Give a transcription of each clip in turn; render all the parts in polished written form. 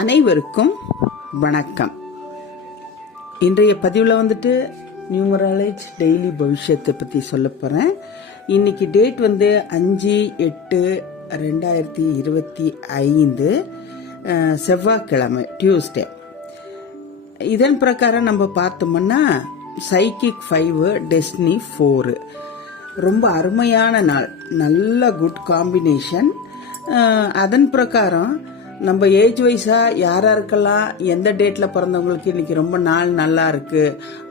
அனைவருக்கும் வணக்கம். இன்றைய பதிவில் வந்துட்டு நியூமராலஜி டெய்லி பவிஷ்யத்தை பற்றி சொல்ல போகிறேன். இன்னைக்கு டேட் 5/8/2025 செவ்வாய்க்கிழமை, டியூஸ்டே. இதன் பிரகாரம் நம்ம பார்த்தோம்னா சைக்கிக் 5, டெஸ்டினி 4 ரொம்ப அருமையான நாள், நல்ல குட் காம்பினேஷன். அதன் பிரகாரம் நம்ம ஏஜ் வைஸா யாருக்கெல்லாம் எந்த டேட்ல பிறந்தவங்களுக்கு இன்னைக்கு ரொம்ப நாள் நல்லா இருக்கு,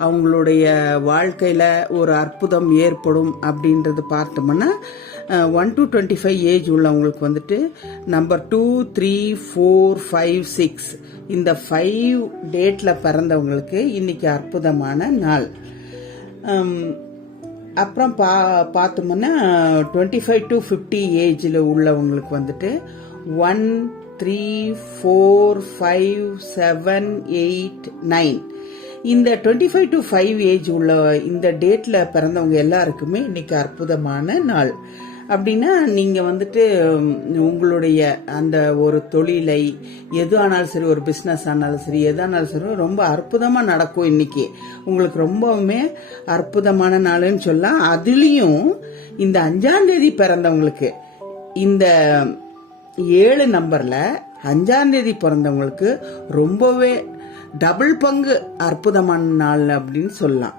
அவங்களுடைய வாழ்க்கையில ஒரு அற்புதம் ஏற்படும் அப்படின்றது பார்த்தோம்னா 1 to 25 ஏஜ் உள்ளவங்களுக்கு வந்துட்டு நம்பர் 2, 3, 4, 5, 6 இந்த 5 டேட்ல பிறந்தவங்களுக்கு இன்னைக்கு அற்புதமான நாள். அப்புறம் பார்த்தோம்னா 25 to 50 ஏஜ்ல உள்ளவங்களுக்கு வந்துட்டு 1, 3, 4, 5, 7, 8, 9 இந்த 25 to 5 ஏஜ் உள்ள இந்த டேட்ல பிறந்தவங்க எல்லாருக்குமே இன்னைக்கு அற்புதமான நாள். அப்படின்னா நீங்க வந்துட்டு உங்களுடைய அந்த ஒரு தொழிலை எது ஆனாலும் சரி, ஒரு பிசினஸ் ஆனாலும் சரி, எது ஆனாலும் சரி ரொம்ப அற்புதமா நடக்கும். இன்னைக்கு உங்களுக்கு ரொம்பவுமே அற்புதமான நாள்னு சொல்லலாம். அதுலயும் இந்த 5ஆம் தேதி பிறந்தவங்களுக்கு, இந்த 7 நம்பர்ல 5ஆம் தேதி பிறந்தவங்களுக்கு ரொம்பவே டபுள் பங்கு அற்புதமான நாள் அப்படின்னு சொல்லலாம்.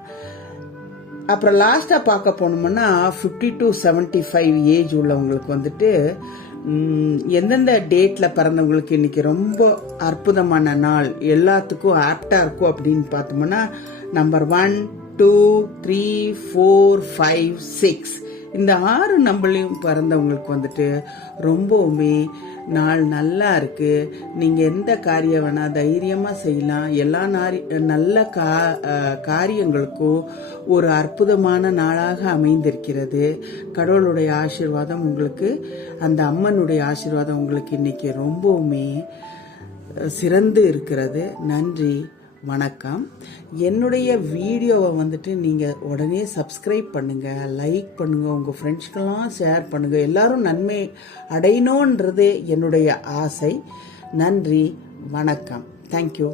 அப்புறம் லாஸ்டா பார்க்க போனோம்னா 50 to 75 ஏஜ் உள்ளவங்களுக்கு வந்துட்டு எந்தெந்த டேட்ல பிறந்தவங்களுக்கு இன்னைக்கு ரொம்ப அற்புதமான நாள், எல்லாத்துக்கும் ஆப்டா இருக்கும் அப்படின்னு பார்த்தோம்னா நம்பர் 1, 2, 3, 4, 5, 6 இந்த 6 நம்பர்லையும் பிறந்தவங்களுக்கு வந்துட்டு ரொம்பவுமே நாள் நல்லா இருக்கு. நீங்க எந்த காரியம் வேணா தைரியமா செய்யலாம். எல்லா நல்ல காரியங்களுக்கும் ஒரு அற்புதமான நாளாக அமைந்திருக்கிறது. கடவுளுடைய ஆசீர்வாதம் உங்களுக்கு, அந்த அம்மனுடைய ஆசீர்வாதம் உங்களுக்கு இன்னைக்கு ரொம்பவுமே சிறந்து இருக்கிறது. நன்றி, வணக்கம். என்னுடைய வீடியோவை வந்துட்டு நீங்கள் உடனே சப்ஸ்கிரைப் பண்ணுங்கள், லைக் பண்ணுங்கள், உங்கள் ஃப்ரெண்ட்ஸ்க்கெல்லாம் ஷேர் பண்ணுங்கள். எல்லாரும் நன்மை அடையணுன்றது என்னுடைய ஆசை. நன்றி, வணக்கம். தேங்க்யூ.